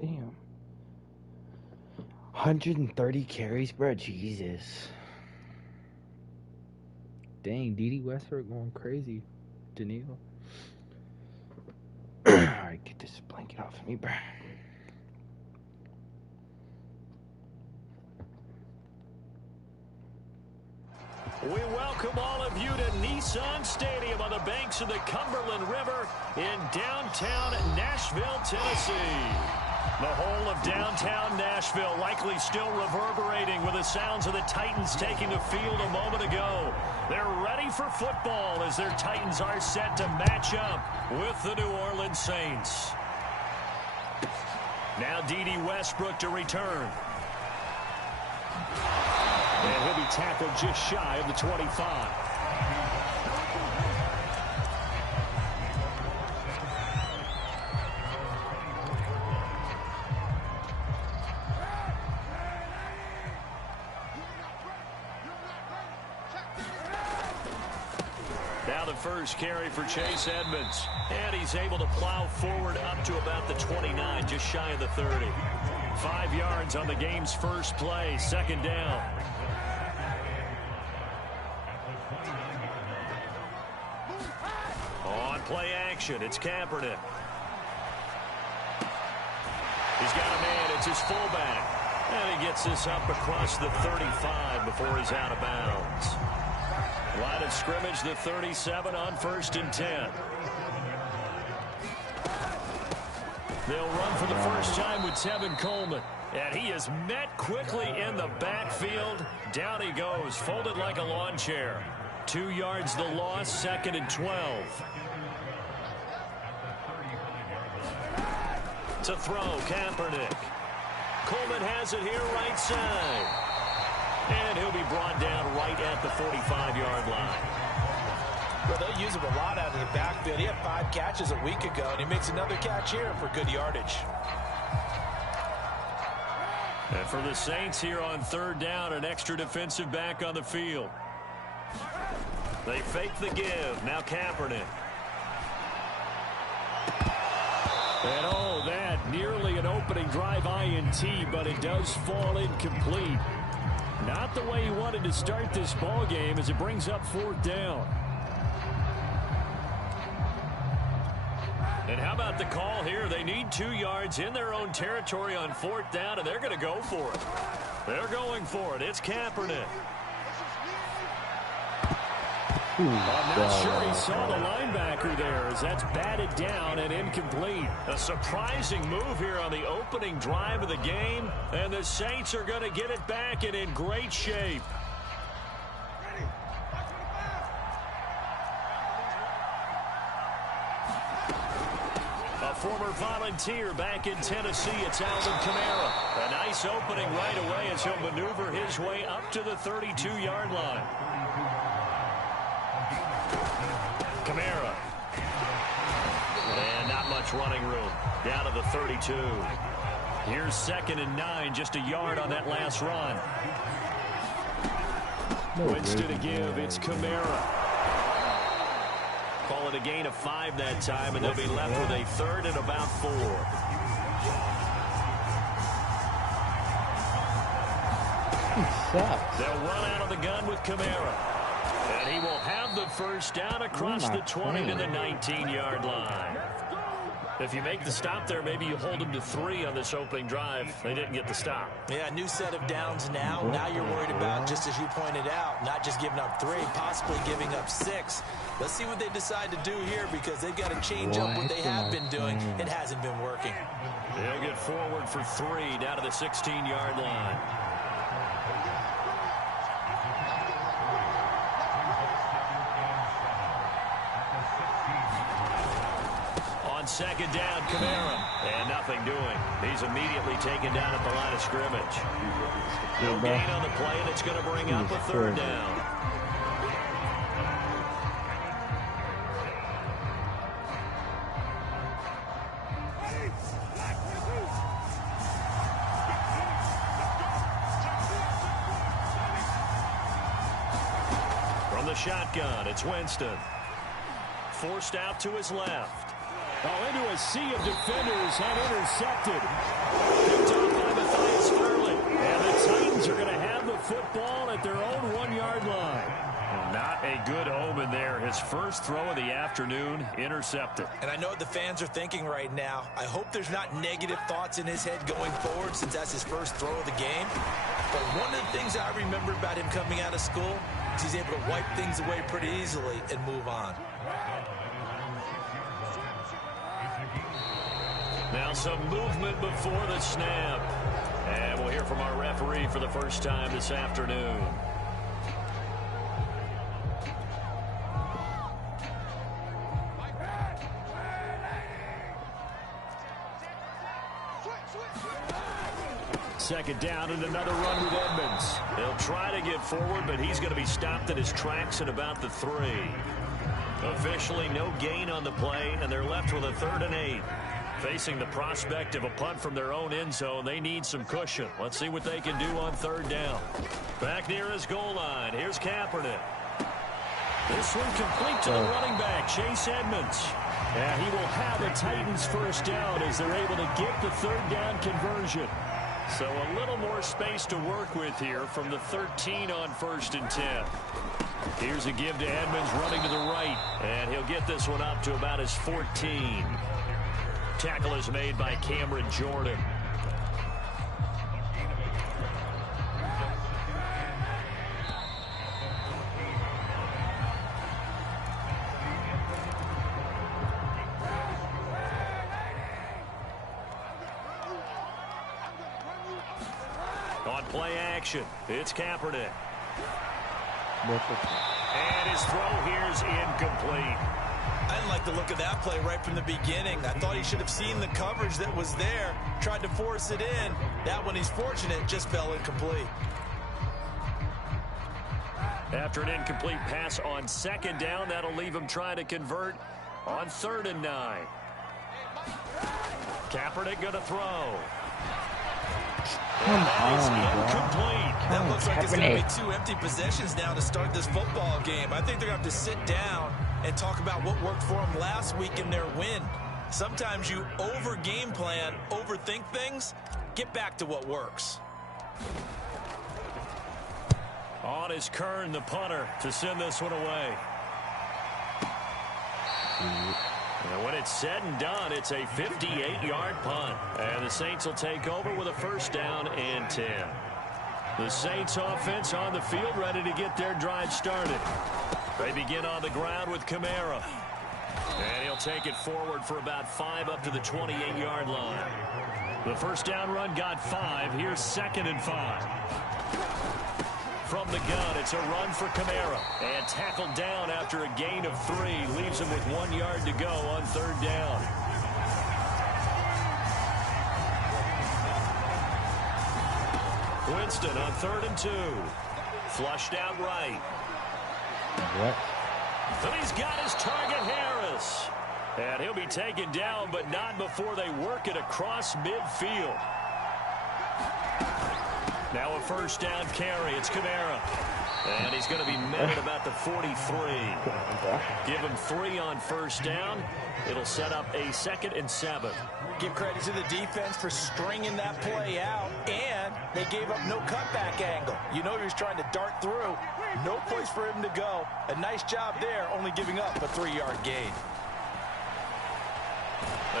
Damn. 130 carries, bro. Jesus. Dang, D.D. Westbrook going crazy. Danilo. Alright, get this blanket off of me, bro. We welcome all of you to Nissan Stadium on the banks of the Cumberland River in downtown Nashville, Tennessee. The whole of downtown Nashville likely still reverberating with the sounds of the Titans taking the field a moment ago. They're ready for football as their Titans are set to match up with the New Orleans Saints. Now D.D. Westbrook to return. And he'll be tackled just shy of the 25. Now the first carry for Chase Edmonds. And he's able to plow forward up to about the 29, just shy of the 30. 5 yards on the game's first play, second down. On play action, it's Kaepernick. He's got a man, it's his fullback. And he gets this up across the 35 before he's out of bounds. Line of scrimmage, the 37 on 1st and 10. They'll run for the first time with Tevin Coleman. And he is met quickly in the backfield. Down he goes, folded like a lawn chair. 2 yards the loss, 2nd and 12. To throw, Kaepernick. Coleman has it here, right side. And he'll be brought down right at the 45-yard line. Well, they'll use him a lot out of the backfield. He had 5 catches a week ago, and he makes another catch here for good yardage. And for the Saints here on 3rd down, an extra defensive back on the field. They fake the give. Now Kaepernick. And oh, that nearly an opening drive INT, but it does fall incomplete. Not the way he wanted to start this ball game as it brings up 4th down. And how about the call here? They need 2 yards in their own territory on 4th down, and they're going to go for it. They're going for it. It's Kaepernick. I'm not sure he saw the linebacker there as that's batted down and incomplete. A surprising move here on the opening drive of the game, and the Saints are going to get it back and in great shape. A former Volunteer back in Tennessee, it's Alvin Kamara. A nice opening right away as he'll maneuver his way up to the 32-yard line. Kamara. And not much running room. Down to the 32. Here's 2nd and 9, just a yard on that last run. Winston to give, it's Kamara. Call it a gain of 5 that time, and they'll be left with a 3rd and about 4. They'll run out of the gun with Kamara. And he will have the first down across the 20 to the 19-yard line. If you make the stop there, maybe you hold them to 3 on this opening drive. They didn't get the stop. Yeah, new set of downs now. Now you're worried about, just as you pointed out, not just giving up 3, possibly giving up 6. Let's see what they decide to do here because they've got to change up what they have been doing. It hasn't been working. They'll get forward for 3 down to the 16-yard line. On 2nd down, Kamara. And nothing doing. He's immediately taken down at the line of scrimmage. No gain on the play, and it's going to bring up a 3rd down. From the shotgun, it's Winston. Forced out to his left. Oh, into a sea of defenders and intercepted. Picked off by Matthias Furley. And the Titans are going to have the football at their own 1-yard line. Not a good omen there. His first throw of the afternoon intercepted. And I know what the fans are thinking right now. I hope there's not negative thoughts in his head going forward since that's his first throw of the game. But one of the things I remember about him coming out of school is he's able to wipe things away pretty easily and move on. Now some movement before the snap. And we'll hear from our referee for the first time this afternoon. Second down and another run with Edmonds. They'll try to get forward, but he's going to be stopped in his tracks at about the 3. Officially no gain on the play, and they're left with a 3rd and 8. Facing the prospect of a punt from their own end zone, they need some cushion. Let's see what they can do on 3rd down. Back near his goal line, here's Kaepernick. This one complete to the running back, Chase Edmonds. And he will have a Titans first down as they're able to get the 3rd down conversion. So a little more space to work with here from the 13 on 1st and 10. Here's a give to Edmonds running to the right. And he'll get this one up to about his 14. Tackle is made by Cameron Jordan. On play action, it's Kaepernick. And his throw here's incomplete. I didn't like the look of that play right from the beginning. I thought he should have seen the coverage that was there, tried to force it in. That one, he's fortunate, just fell incomplete. After an incomplete pass on 2nd down, that'll leave him trying to convert on 3rd and 9. Kaepernick going to throw. Come on, incomplete. That looks like it's going to be 2 empty possessions now to start this football game. I think they're going to have to sit down and talk about what worked for them last week in their win. Sometimes you over-game plan, overthink things. Get back to what works. On is Kern, the punter, to send this one away. And when it's said and done, it's a 58-yard punt. And the Saints will take over with a 1st down and 10. The Saints offense on the field ready to get their drive started. They begin on the ground with Kamara. And he'll take it forward for about 5 up to the 28-yard line. The 1st down run got 5. Here's 2nd and 5. From the gun, it's a run for Kamara. And tackled down after a gain of 3. Leaves him with 1 yard to go on 3rd down. Winston on 3rd and 2. Flushed out right. What? And he's got his target, Harris. And he'll be taken down, but not before they work it across midfield. Now a 1st down carry. It's Kamara. And he's going to be met at about the 43. Give him 3 on 1st down. It'll set up a 2nd and 7. Give credit to the defense for stringing that play out, and they gave up no cutback angle. You know he was trying to dart through. No place for him to go. A nice job there, only giving up a 3-yard gain.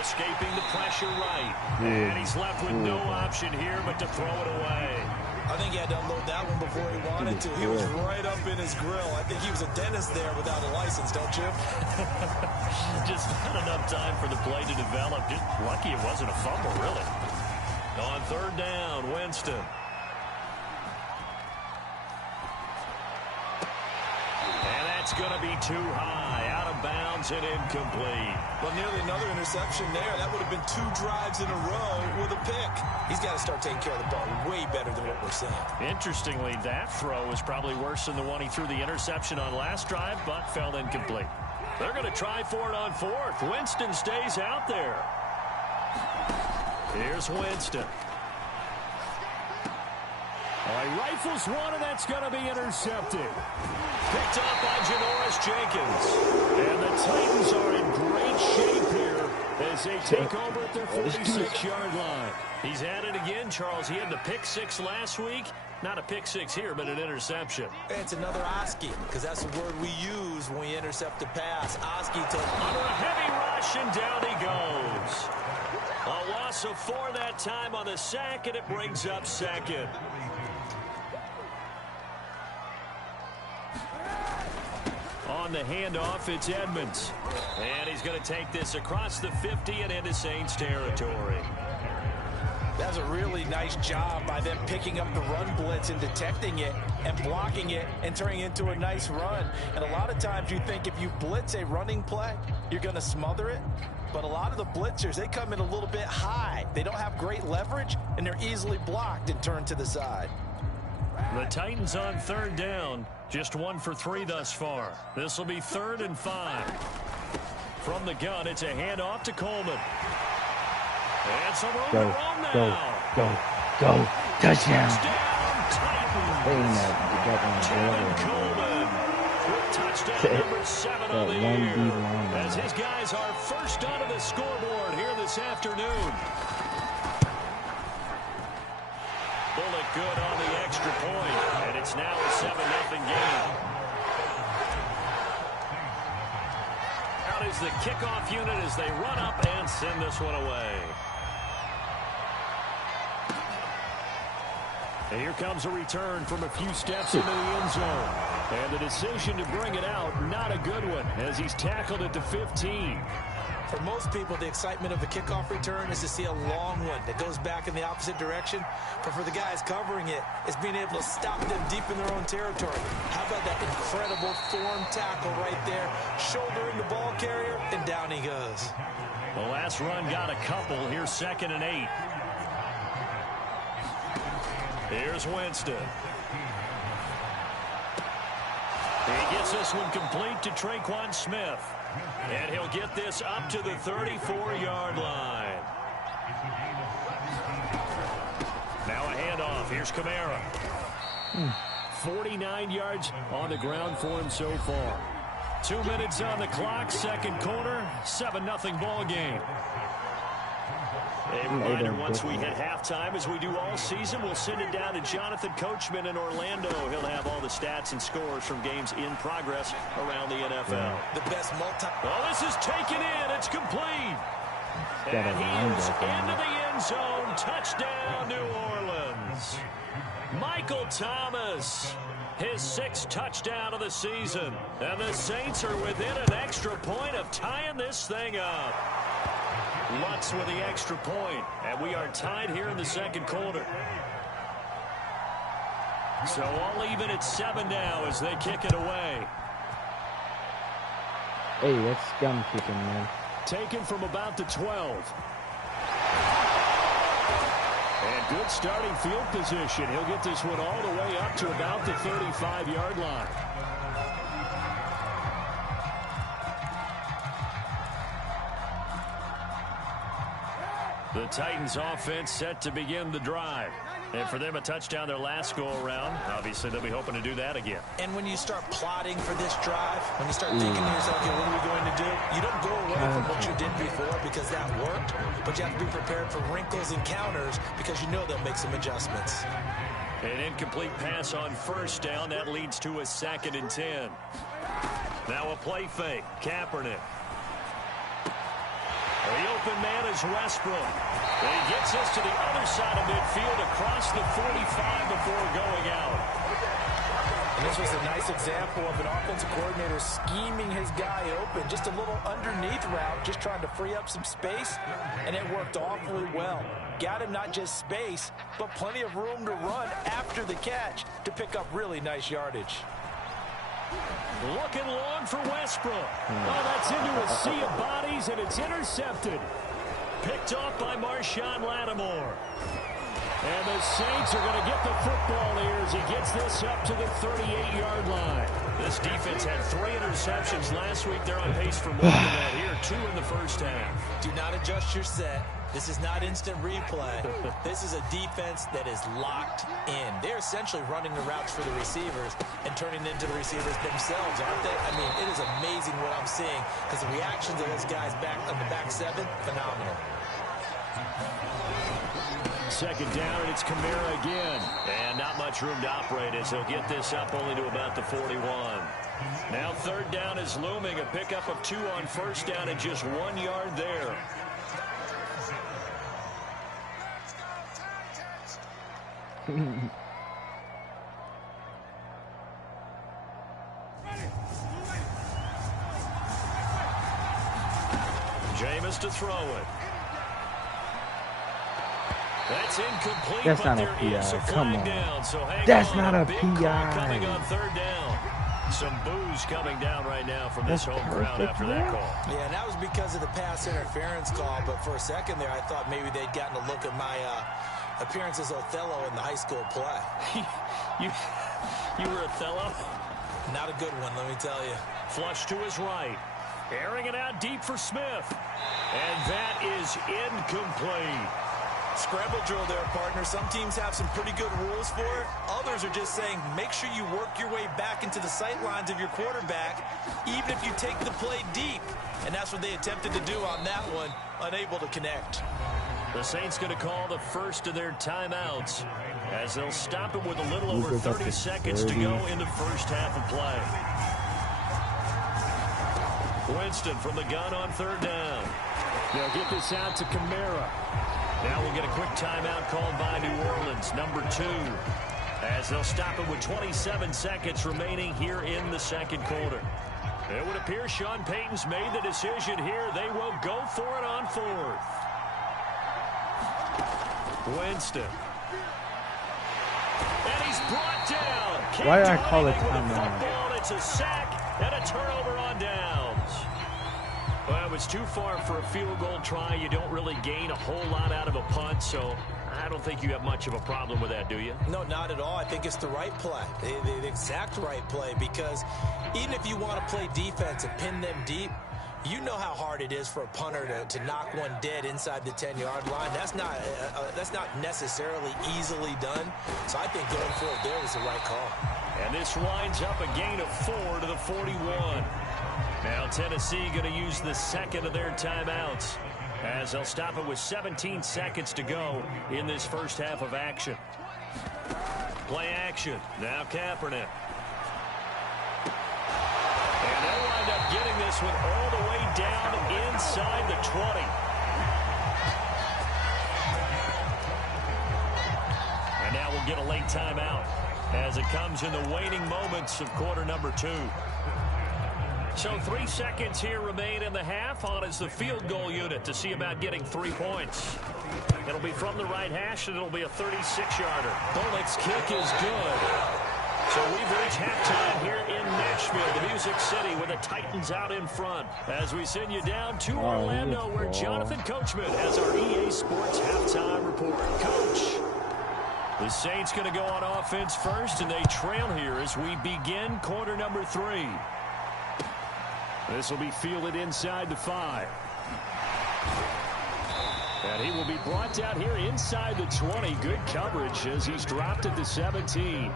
Escaping the pressure right. And he's left with no option here but to throw it away. I think he had to unload that one before he wanted to. He was right up in his grill. I think he was a dentist there without a license, don't you? Just not enough time for the play to develop. Just lucky it wasn't a fumble, really. On 3rd down, Winston. And that's going to be too high. Out of bounds and incomplete. Well, nearly another interception there. That would have been 2 drives in a row with a pick. He's got to start taking care of the ball way better than what we're seeing. Interestingly, that throw was probably worse than the one he threw the interception on last drive, but fell incomplete. They're going to try for it on 4th. Winston stays out there. Here's Winston. He rifles one, and that's going to be intercepted. Picked up by Janoris Jenkins. And the Titans are in great shape here as they take over at their 46-yard line. He's at it again, Charles. He had the pick six last week. Not a pick six here, but an interception. It's another Oski, because that's the word we use when we intercept a pass. Oski to under a heavy rush, and down he goes. A loss of 4 that time on the sack, and it brings up second. On the handoff, it's Edmonds. And he's going to take this across the 50 and into Saints territory. That's a really nice job by them picking up the run blitz and detecting it and blocking it and turning it into a nice run. And a lot of times you think if you blitz a running play, you're going to smother it. But a lot of the blitzers, they come in a little bit high. They don't have great leverage, and they're easily blocked and turned to the side. The Titans on third down. Just 1 for 3 thus far. This will be 3rd and 5. From the gun, it's a handoff to Coleman. And some room to roam now. Go. Touchdown. Titans. Tevin Coleman. Quick touchdown number 7 on the year. As his guys are first onto the scoreboard here this afternoon. Bullet good on the extra point. And it's now a 7-0 game. Out is the kickoff unit as they run up and send this one away. And here comes a return from a few steps into the end zone. And the decision to bring it out, not a good one, as he's tackled at the 15. For most people, the excitement of the kickoff return is to see a long one that goes back in the opposite direction. But for the guys covering it, it's being able to stop them deep in their own territory. How about that incredible form tackle right there, shouldering the ball carrier, and down he goes. The last run got a couple. Here's 2nd and 8. Here's Winston. He gets this one complete to Traquan Smith. And he'll get this up to the 34-yard line. Now a handoff. Here's Kamara. 49 yards on the ground for him so far. 2 minutes on the clock, second quarter, 7-0 ball game. A reminder, once we hit halftime, as we do all season, we'll send it down to Jonathan Coachman in Orlando. He'll have all the stats and scores from games in progress around the NFL. The best Oh, this is taken in. It's complete. And he is into the end zone. Touchdown, New Orleans. Michael Thomas, his 6th touchdown of the season. And the Saints are within an extra point of tying this thing up. Lutz with the extra point, and we are tied here in the second quarter. So all even at 7 now as they kick it away. Hey, that's scum kicking, man. Taken from about the 12. And good starting field position. He'll get this one all the way up to about the 35-yard line. The Titans offense set to begin the drive. And for them, a touchdown their last go-around. Obviously, they'll be hoping to do that again. And when you start plotting for this drive, when you start thinking to yourself, okay, what are we going to do? You don't go away from what you did before because that worked, but you have to be prepared for wrinkles and counters because you know they'll make some adjustments. An incomplete pass on first down. That leads to a 2nd and 10. Now a play fake. Kaepernick. The open man is Westbrook. And he gets us to the other side of midfield across the 45 before going out. And this was a nice example of an offensive coordinator scheming his guy open. Just a little underneath route, just trying to free up some space, and it worked awfully well. Got him not just space, but plenty of room to run after the catch to pick up really nice yardage. Looking long for Westbrook. Oh, that's into a sea of bodies, and it's intercepted. Picked off by Marshawn Lattimore. And the Saints are going to get the football here as he gets this up to the 38-yard line. This defense had 3 interceptions last week. They're on pace for more than that here. 2 in the first half. Do not adjust your set. This is not instant replay. This is a defense that is locked in. They're essentially running the routes for the receivers and turning into the receivers themselves, aren't they? I mean, it is amazing what I'm seeing because the reactions of those guys back on the back seven, phenomenal. Second down, and it's Kamara again. And not much room to operate as he'll get this up only to about the 41. Now third down is looming. A pickup of 2 on first down and just 1 yard there. Jameis to throw it. That's incomplete. That's but not a there is PI. Come on. down. So That's on. not a Big call PI. coming on third down. Some boos coming down right now from this home crowd after that call. Yeah, and that was because of the pass interference call. But for a second there, I thought maybe they'd gotten a look at my appearance as Othello in the high school play. you were Othello? Not a good one, let me tell you. Flush to his right. Airing it out deep for Smith. And that is incomplete. Scramble drill there, partner. Some teams have some pretty good rules for it. Others are just saying make sure you work your way back into the sight lines of your quarterback, even if you take the play deep. And that's what they attempted to do on that one, unable to connect. The Saints going to call the first of their timeouts as they'll stop it with a little over 30 seconds to go in the first half of play. Winston from the gun on third down. They'll get this out to Kamara. Now we'll get a quick timeout called by New Orleans, number 2, as they'll stop it with 27 seconds remaining here in the second quarter. It would appear Sean Payton's made the decision here. They will go for it on fourth. Winston. And he's brought down. Why did I call it timeout? It's a sack and a turnover on downs. Well, it was too far for a field goal try. You don't really gain a whole lot out of a punt, so I don't think you have much of a problem with that, do you? No, not at all. I think it's the right play, the exact right play, because even if you want to play defense and pin them deep, you know how hard it is for a punter to knock one dead inside the 10-yard line. That's not necessarily easily done. So I think going for it there was the right call. And this winds up a gain of 4 to the 41. Now Tennessee going to use the second of their timeouts as they'll stop it with 17 seconds to go in this first half of action. Play action. Now Kaepernick. And they'll wind up getting this one all the way down inside the 20. And now we'll get a late timeout as it comes in the waning moments of quarter number 2. So 3 seconds here remain in the half. On is the field goal unit to see about getting 3 points. It'll be from the right hash, and it'll be a 36-yarder. Bullock's kick is good. So we've reached halftime here in Nashville, the Music City, with the Titans out in front. As we send you down to Orlando, where Jonathan Coachman has our EA Sports halftime report. Coach. The Saints going to go on offense first, and they trail here as we begin quarter number 3. This will be fielded inside the 5. And he will be brought down here inside the 20. Good coverage as he's dropped at the 17.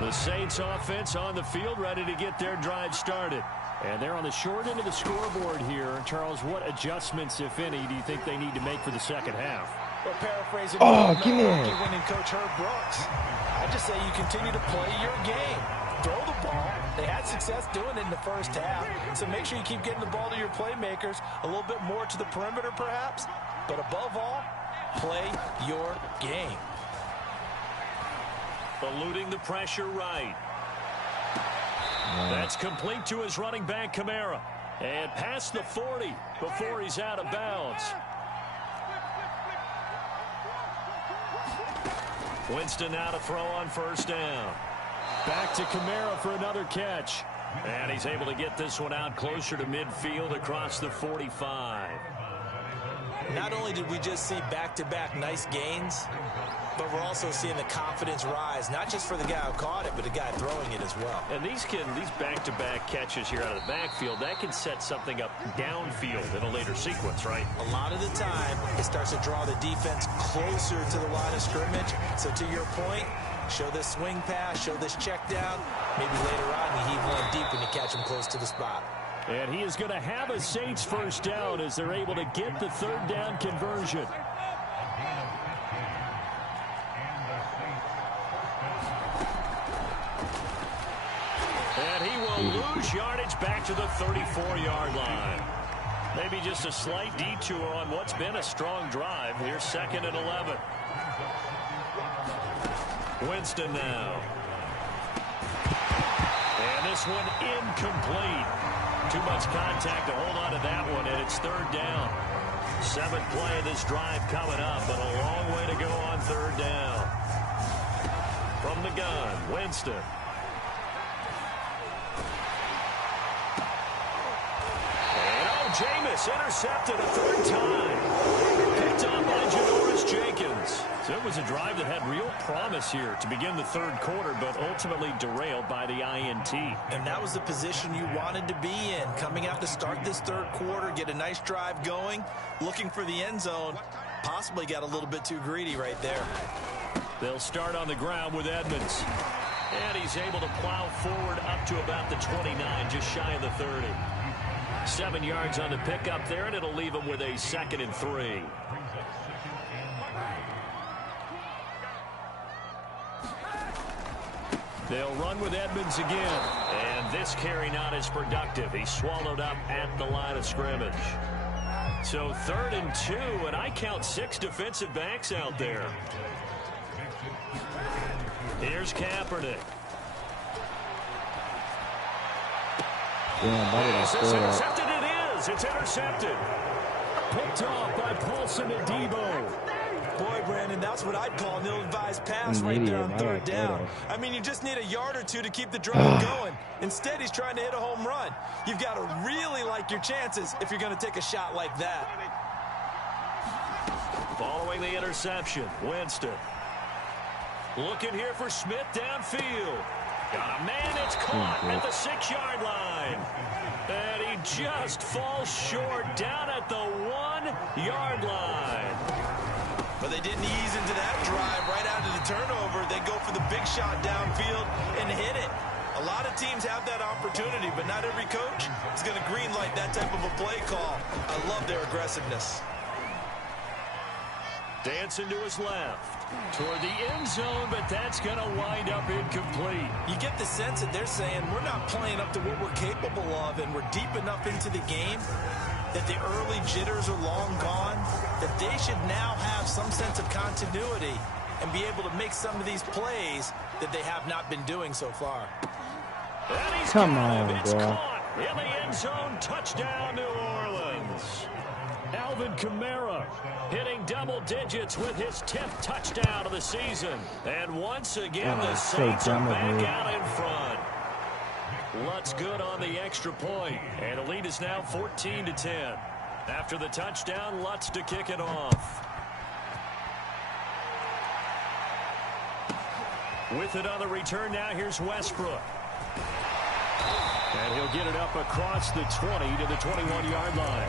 The Saints offense on the field, ready to get their drive started. And they're on the short end of the scoreboard here. Charles, what adjustments, if any, do you think they need to make for the second half? Well, paraphrasing winning coach Herb Brooks, I just say you continue to play your game. Throw the ball. They had success doing it in the first half, so make sure you keep getting the ball to your playmakers, a little bit more to the perimeter perhaps, but above all, play your game. Eluding the pressure right. That's complete to his running back, Kamara. And past the 40 before he's out of bounds. Winston now to throw on first down. Back to Kamara for another catch. And he's able to get this one out closer to midfield across the 45. Not only did we just see back-to-back nice gains, but we're also seeing the confidence rise, not just for the guy who caught it, but the guy throwing it as well. And these back-to-back catches here out of the backfield, that can set something up downfield in a later sequence, right? A lot of the time, it starts to draw the defense closer to the line of scrimmage. So to your point, show this swing pass, show this check down. Maybe later on you heave one deep when you catch him close to the spot. And he is going to have a Saints first down as they're able to get the third down conversion. And he will lose yardage back to the 34-yard line. Maybe just a slight detour on what's been a strong drive. Here's 2nd and 11. Winston now. And this one incomplete. Too much contact to hold on to that one, and it's 3rd down. 7th play of this drive coming up, but a long way to go on 3rd down. From the gun, Winston. Jameis intercepted a 3rd time. Picked up by Janoris Jenkins. So it was a drive that had real promise here to begin the 3rd quarter, but ultimately derailed by the INT. And that was the position you wanted to be in. Coming out to start this 3rd quarter, get a nice drive going, looking for the end zone. Possibly got a little bit too greedy right there. They'll start on the ground with Edmonds. And he's able to plow forward up to about the 29, just shy of the 30. 7 yards on the pickup there, and it'll leave him with a 2nd and 3. They'll run with Edmonds again. And this carry not as productive. He's swallowed up at the line of scrimmage. So 3rd and 2, and I count 6 defensive backs out there. Here's Kaepernick. Is this intercepted? It is. It's intercepted. Picked off by Paulson Adebo. Boy, Brandon, that's what I'd call an ill-advised pass right there on 3rd down. I mean, you just need a yard or two to keep the drive going. Instead, he's trying to hit a home run. You've got to really like your chances if you're going to take a shot like that. Following the interception, Winston. Looking here for Smith downfield. Got a man that's caught at the 6-yard line. And he just falls short down at the 1-yard line. But they didn't ease into that drive right out of the turnover. They go for the big shot downfield and hit it. A lot of teams have that opportunity, but not every coach is going to greenlight that type of a play call. I love their aggressiveness. Dancing to his left. Toward the end zone, but that's going to wind up incomplete. You get the sense that they're saying we're not playing up to what we're capable of, and we're deep enough into the game that the early jitters are long gone, that they should now have some sense of continuity and be able to make some of these plays that they have not been doing so far. Come on, it's caught in the end zone. Touchdown, New Orleans. Alvin Kamara hitting double digits with his 10th touchdown of the season. And once again, the Saints are back out in front. Lutz good on the extra point. And the lead is now 14-10. After the touchdown, Lutz to kick it off. With it on the return now, here's Westbrook. And he'll get it up across the 20 to the 21-yard line.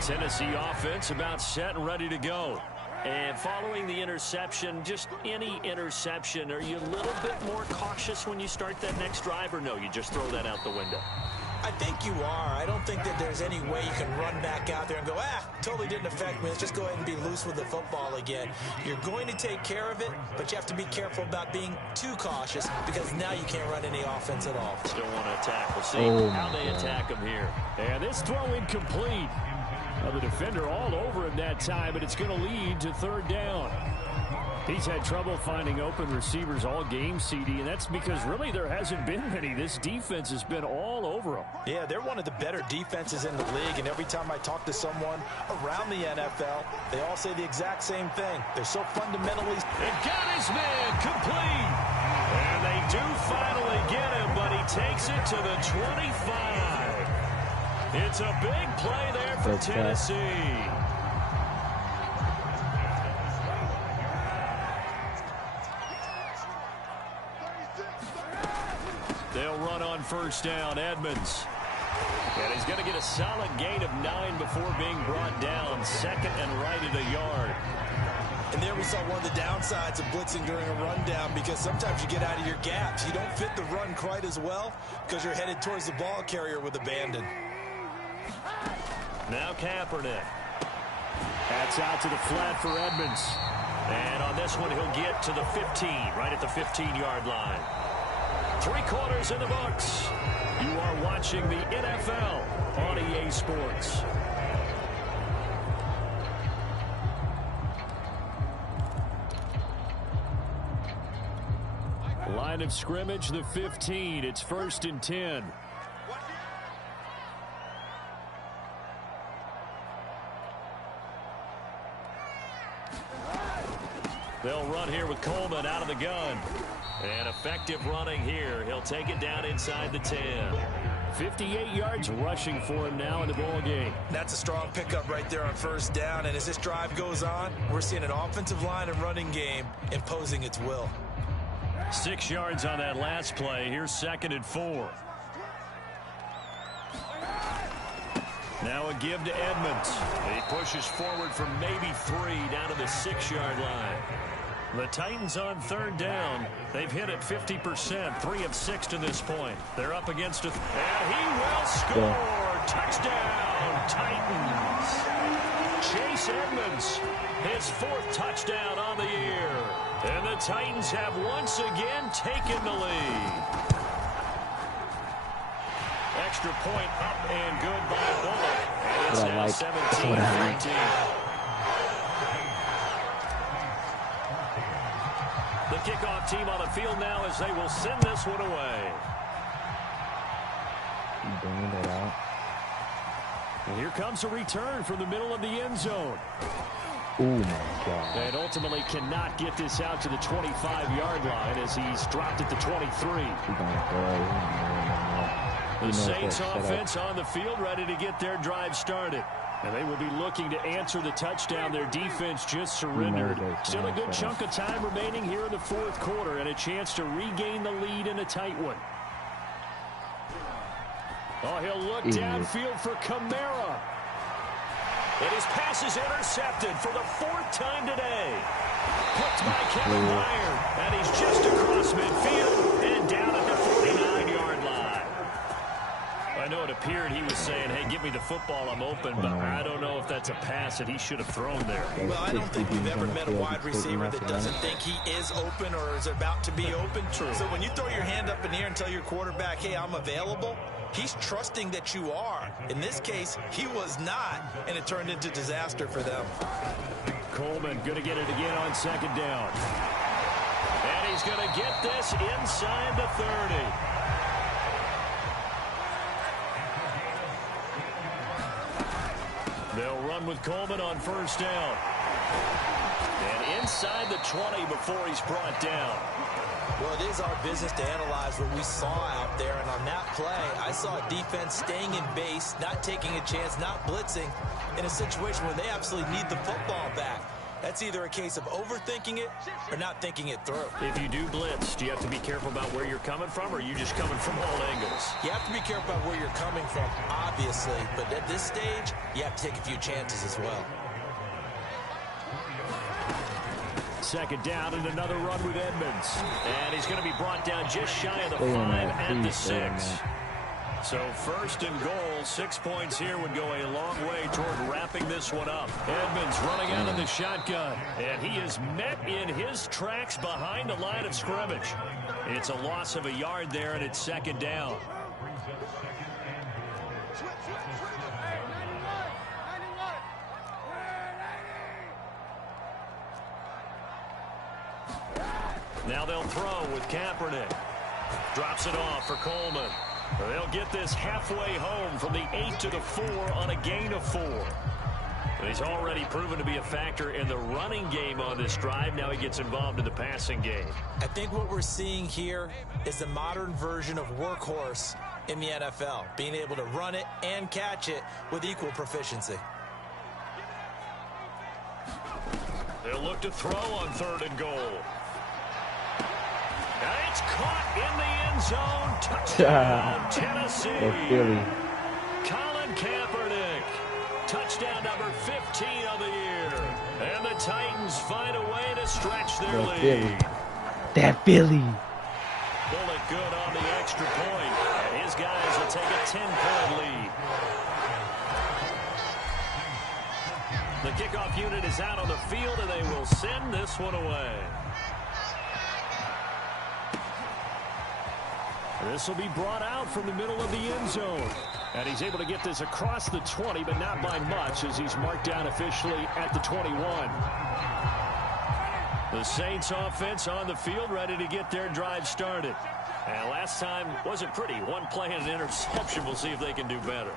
Tennessee offense about set and ready to go. And following the interception, just any interception, are you a little bit more cautious when you start that next drive, or no, you just throw that out the window? I think you are. I don't think that there's any way you can run back out there and go, totally didn't affect me. Let's just go ahead and be loose with the football again. You're going to take care of it, but you have to be careful about being too cautious because now you can't run any offense at all. Still want to attack. We'll see how they attack him here. And this throw incomplete. The defender all over him that time, but it's going to lead to 3rd down. He's had trouble finding open receivers all game, CD, and that's because really there hasn't been many. This defense has been all over him. Yeah, they're one of the better defenses in the league, and every time I talk to someone around the NFL, they all say the exact same thing. They're so fundamentally... And got his man complete. And they do finally get him, but he takes it to the 25. It's a big play there for Tennessee. They'll run on first down. Edmonds. And he's going to get a solid gain of 9 before being brought down. Second and right at a yard. And there we saw one of the downsides of blitzing during a rundown, because sometimes you get out of your gaps. You don't fit the run quite as well because you're headed towards the ball carrier with abandon. Now Kaepernick. That's out to the flat for Edmonds. And on this one, he'll get to the 15, right at the 15-yard line. 3 quarters in the books. You are watching the NFL on EA Sports. Line of scrimmage, the 15. It's 1st and 10. They'll run here with Coleman out of the gun. And effective running here. He'll take it down inside the 10. 58 yards rushing for him now in the ball game. That's a strong pickup right there on first down. And as this drive goes on, we're seeing an offensive line and running game imposing its will. 6 yards on that last play. Here's 2nd and 4. Now a give to Edmonds. He pushes forward for maybe 3 down to the 6-yard line. The Titans on 3rd down. They've hit it 50%, 3 of 6 to this point. They're up against a... And he will score! Touchdown, Titans! Chase Edmonds, his 4th touchdown on the year. And the Titans have once again taken the lead. Extra point up and good by Bullock. And it's now 17-14. The kickoff team on the field now as they will send this one away. Bringing it out. And here comes a return from the middle of the end zone. Oh, my God. And ultimately cannot get this out to the 25-yard line as he's dropped at the 23. The Saints offense on the field ready to get their drive started. And they will be looking to answer the touchdown their defense just surrendered. Still a good chunk of time remaining here in the 4th quarter and a chance to regain the lead in a tight one. Oh, he'll look downfield for Kamara. And his pass is intercepted for the 4th time today. Picked by Kevin Byard. And he's just across midfield and down at the 49-yard line. I know it appeared he was saying, hey, give me the football, I'm open, but I don't know if that's a pass that he should have thrown there. Well, I don't think we've ever met a wide receiver that doesn't think he is open or is about to be open. True. So when you throw your hand up in the air and tell your quarterback, hey, I'm available, he's trusting that you are. In this case, he was not, and it turned into disaster for them. Coleman going to get it again on 2nd down. And he's going to get this inside the 30. They'll run with Coleman on first down. And inside the 20 before he's brought down. Well, it is our business to analyze what we saw out there. And on that play, I saw a defense staying in base, not taking a chance, not blitzing in a situation where they absolutely need the football back. That's either a case of overthinking it or not thinking it through. If you do blitz, do you have to be careful about where you're coming from, or are you just coming from all angles? You have to be careful about where you're coming from, obviously. But at this stage, you have to take a few chances as well. 2nd down and another run with Edmonds. And he's going to be brought down just shy of the 5 at the 6. So 1st and goal, 6 points here would go a long way toward wrapping this one up. Edmonds running out of the shotgun. And he is met in his tracks behind the line of scrimmage. It's a loss of a yard there, and it's 2nd down. Now they'll throw with Kaepernick. Drops it off for Coleman. They'll get this halfway home from the 8 to the 4 on a gain of 4. He's already proven to be a factor in the running game on this drive. Now he gets involved in the passing game. I think what we're seeing here is the modern version of workhorse in the NFL, being able to run it and catch it with equal proficiency. They'll look to throw on 3rd and goal. And it's caught in the end zone. Touchdown, Tennessee. Colin Kaepernick. Touchdown number 15 of the year. And the Titans find a way to stretch their lead. That Philly. Bullet good on the extra point. And his guys will take a 10-point lead. The kickoff unit is out on the field, and they will send this one away. This will be brought out from the middle of the end zone. And he's able to get this across the 20, but not by much, as he's marked down officially at the 21. The Saints offense on the field, ready to get their drive started. And last time wasn't pretty. One play and an interception. We'll see if they can do better.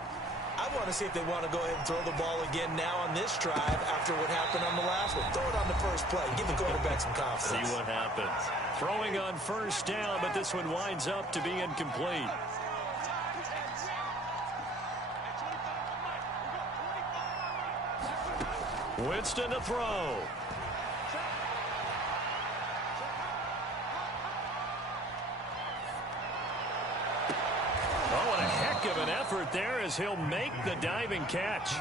I want to see if they want to go ahead and throw the ball again now on this drive after what happened on the last one. Throw it on the first play. Give the quarterback some confidence. See what happens. Throwing on 1st down, but this one winds up to be incomplete. Winston to throw. Oh, and a heck of an effort there as he'll make the diving catch.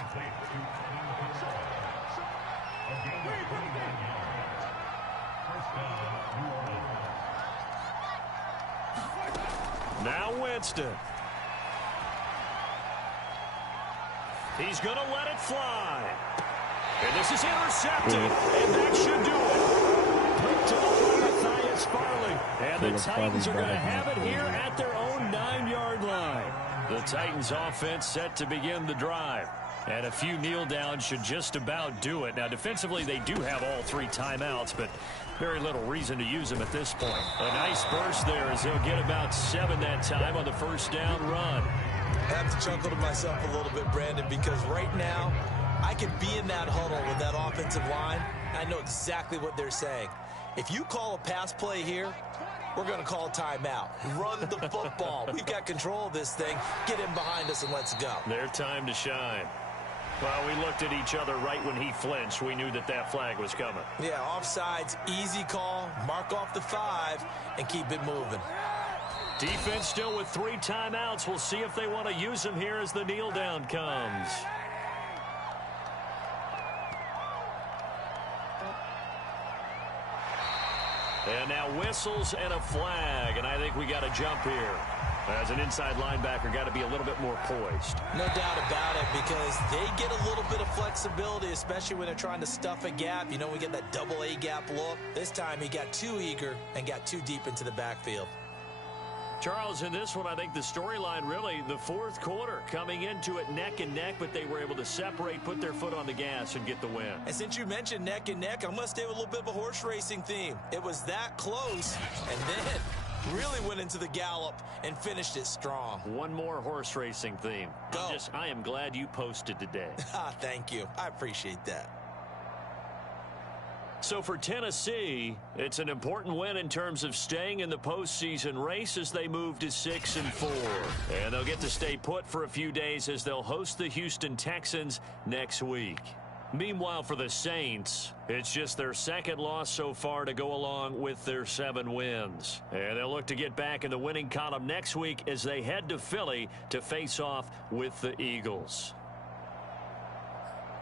Now Winston. He's going to let it fly. And this is intercepted. And that should do it. Picked up by Matthias Farley. And the Titans are going to have it here at their own 9-yard line. The Titans offense set to begin the drive. And a few kneel downs should just about do it. Now, defensively, they do have all 3 timeouts, but very little reason to use them at this point. A nice burst there as they'll get about 7 that time on the 1st down run. I have to chuckle to myself a little bit, Brandon, because right now I can be in that huddle with that offensive line. I know exactly what they're saying. If you call a pass play here, we're going to call a timeout. Run the football. We've got control of this thing. Get him behind us and let's go. Their time to shine. Well, we looked at each other right when he flinched. We knew that that flag was coming. Yeah, offsides, easy call. Mark off the 5 and keep it moving. Defense still with 3 timeouts. We'll see if they want to use them here as the kneel down comes. And now whistles and a flag, and I think we got a jump here. As an inside linebacker, got to be a little bit more poised. No doubt about it, because they get a little bit of flexibility, especially when they're trying to stuff a gap. You know, we get that double A gap look. This time he got too eager and got too deep into the backfield. Charles, in this one, I think the storyline really, the 4th quarter, coming into it neck and neck, but they were able to separate, put their foot on the gas, and get the win. And since you mentioned neck and neck, I'm going to stay with a little bit of a horse racing theme. It was that close, and then really went into the gallop and finished it strong. One more horse racing theme. Go. I am glad you posted today. Thank you. I appreciate that. So for Tennessee, it's an important win in terms of staying in the postseason race as they move to 6-4. And they'll get to stay put for a few days as they'll host the Houston Texans next week. Meanwhile, for the Saints, it's just their 2nd loss so far to go along with their 7 wins. And they'll look to get back in the winning column next week as they head to Philly to face off with the Eagles.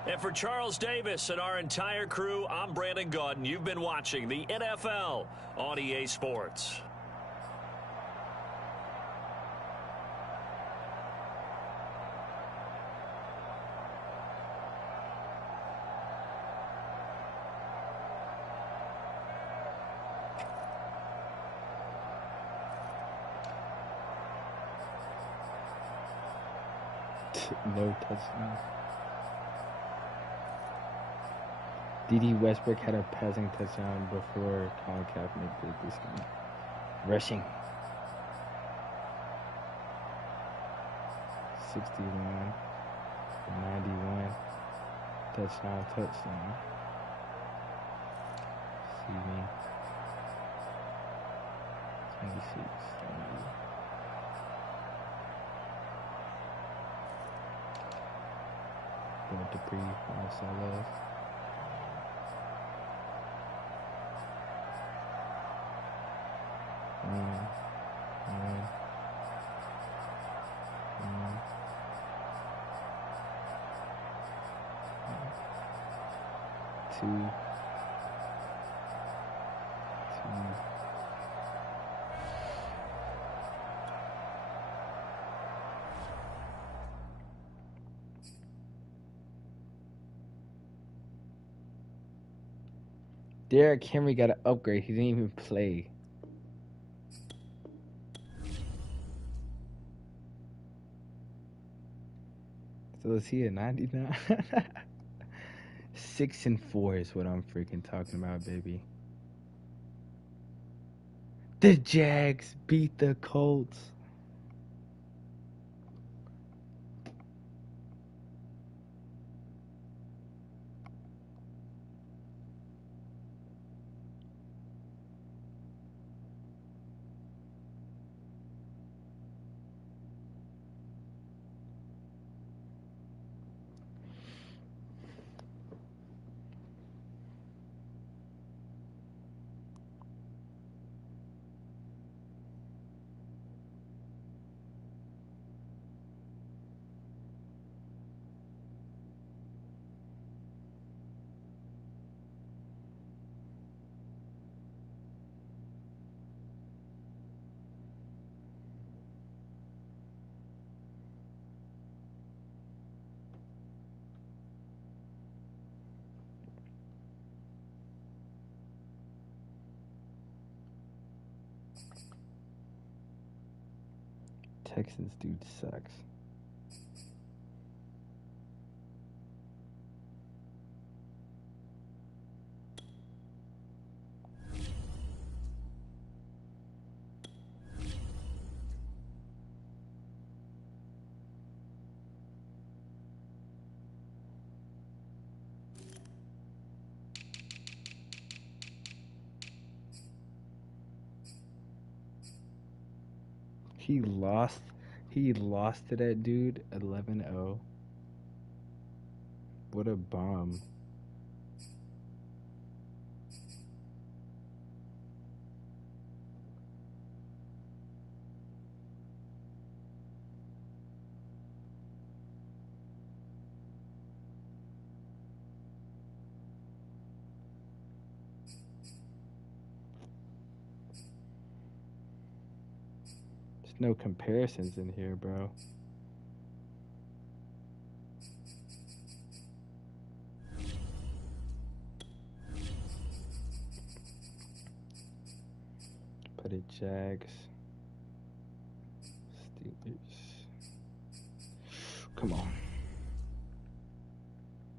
And for Charles Davis and our entire crew, I'm Brandon Gaudin. You've been watching the NFL on EA Sports. No touchdown. D.D. Westbrook had a passing touchdown before Colin Kaepernick did this game. Rushing. 61, 91, touchdown. See me. 26. Bud Dupree, Marcellus. Two. Derrick Henry got an upgrade. He didn't even play. So is he a 99? 6-4 is what I'm freaking talking about, baby. The Jags beat the Colts. Texans dude sucks. He lost to that dude 11-0. What a bomb. No comparisons in here, bro. Put it Jags.